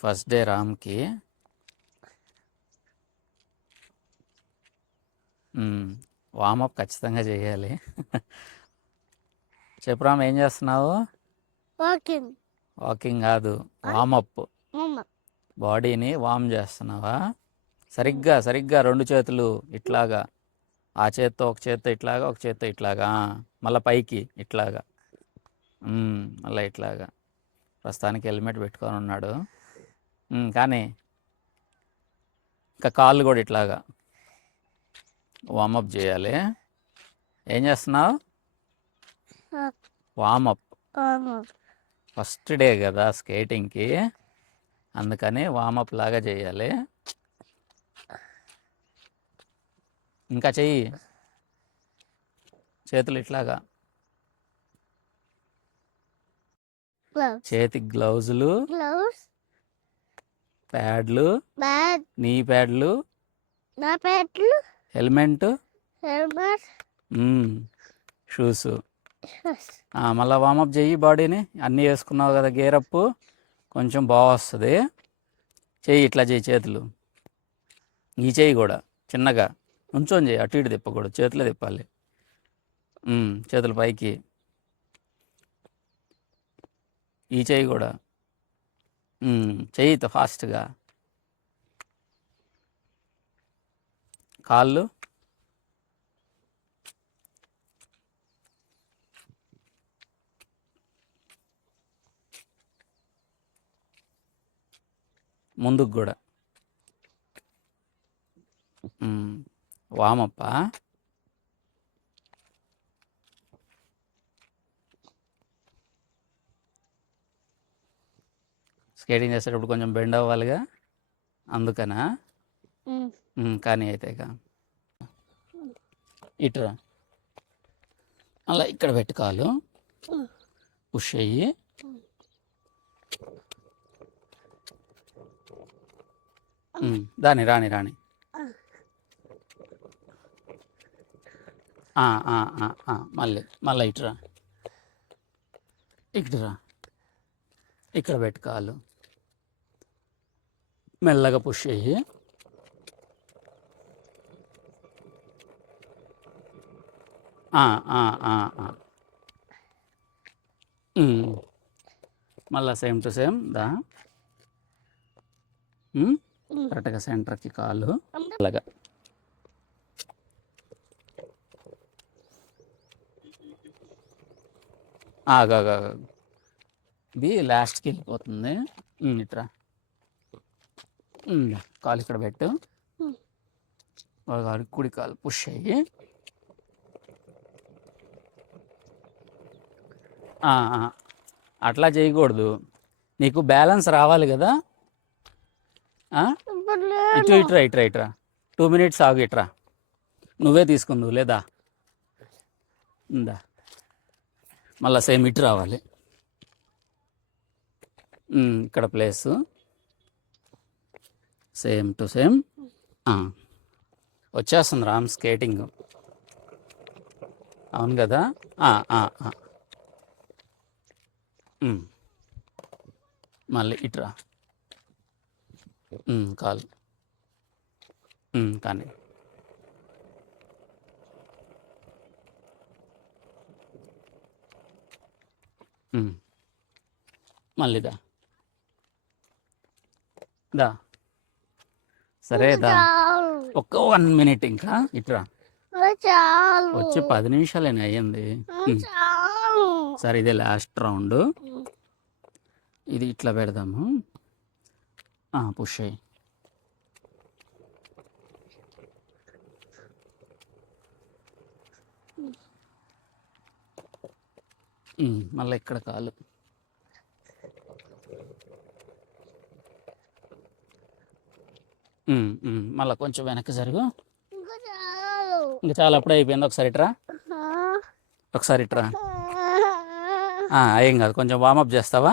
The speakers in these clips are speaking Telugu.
ఫస్ట్ డే రామ్కి వామప్ ఖచ్చితంగా చేయాలి. చెప్పు రామ్, ఏం చేస్తున్నావు? వాకింగ్. వాకింగ్ కాదు, వామప్. మమ్మ. బాడీని వామ్ చేస్తున్నావా? సరిగ్గా సరిగ్గా 2 చేతులు ఇట్లాగా, ఆ చేత్తో ఒక చేత్తో ఇట్లాగా, ఒక చేత్తో ఇట్లాగా, మళ్ళీ పైకి ఇట్లాగా, మళ్ళీ ఇట్లాగా. ప్రస్తుతానికి హెల్మెట్ పెట్టుకొని ఉన్నాడు. కానీ ఇంకా కాళ్ళు కూడా ఇట్లాగా వామప్ చేయాలి. ఏం చేస్తున్నావు? వామప్. ఫస్ట్ డే కదా స్కేటింగ్కి, అందుకని వామప్ లాగా చేయాలి. ఇంకా చెయ్యి, చేతులు ఇట్లాగా, చేతికి గ్లౌజులు, ప్యాడ్లు, నీ ప్యాడ్లు, హెల్మెట్, షూస్. మళ్ళీ వామప్ చెయ్యి బాడీని. అన్నీ వేసుకున్నావు కదా గేరప్, కొంచెం బాగా వస్తుంది. చెయ్యి ఇట్లా చెయ్యి, చేతులు ఈ చెయ్యి కూడా చిన్నగా ఉంచొని చెయ్యి, అటు ఇటు తిప్పకూడదు, చేతులే తిప్పాలి. చేతులు పైకి, ఈ చెయ్యి కూడా చెయ్యితో ఫాస్ట్గా. కాళ్ళు, ముందుకు కూడా. వామప్ప. స్కేటింగ్ చేసేటప్పుడు కొంచెం బెండ్ అవ్వాలిగా, అందుకనా? కానీ అయితే ఇటురా, అలా ఇక్కడ పెట్టుకోవాలి, పుష్ అయ్యి. రాని రాని రాని. మళ్ళీ ఇటురా, ఇటురా, ఇక్కడ పెట్టుకోవాలి, మెల్లగా పుష్ అయ్యి. మళ్ళీ సేమ్ టు సేమ్ దా, కరెక్ట్గా సెంటర్కి కాలు అలాగా. ఇది లాస్ట్కి వెళ్ళిపోతుంది. ఇట్రా, కాలు ఇక్కడ పెట్టు, కుడి కాలు పుష్ అయ్యి. అట్లా చేయకూడదు, నీకు బ్యాలెన్స్ రావాలి కదా. ఇట్రా ఇట్రా ఇట్రా, 2 minutes ఆగు, ఇట్రా, నువ్వే తీసుకుందువు లేదా. ఉందా, మళ్ళీ సేమ్ ఇటు రావాలి, ఇక్కడ ప్లేసు సేమ్ టు సేమ్. వచ్చేస్తుంది రామ్ స్కేటింగ్, అవును కదా. మళ్ళీ ఇట్రా, కాలు, కానీ మళ్ళీ దా సరే దా, ఒక్క 1 minute ఇంకా ఇట్రా. వచ్చి 10 నిమిషాలేనా అయ్యింది. సరే ఇదే లాస్ట్ రౌండ్, ఇది ఇట్లా పెడదాము. పుష్ అయ్యి, మళ్ళీ ఇక్కడ కాలు, మళ్ళీ కొంచెం వెనక్కి జరుగు. ఇంకా చాలా, అప్పుడే అయిపోయింది. ఒకసారి ఇట్రా, ఒకసారి ఇట్రా. ఏం కాదు, కొంచెం వామప్ చేస్తావా?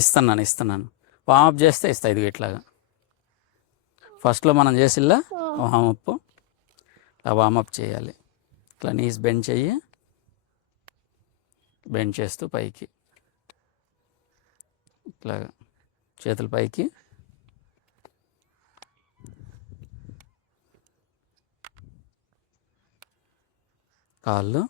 ఇస్తున్నాను, వామప్ చేస్తే ఇస్తా. ఇది ఇట్లాగా ఫస్ట్లో మనం చేసిల్లా వామప్, ఆ వామప్ చేయాలి. ఇట్లా నీస్ బెండ్ చెయ్యి, బెండ్ చేస్తూ పైకి. ఇట్లాగా చేతుల పైకి, కాళ్ళు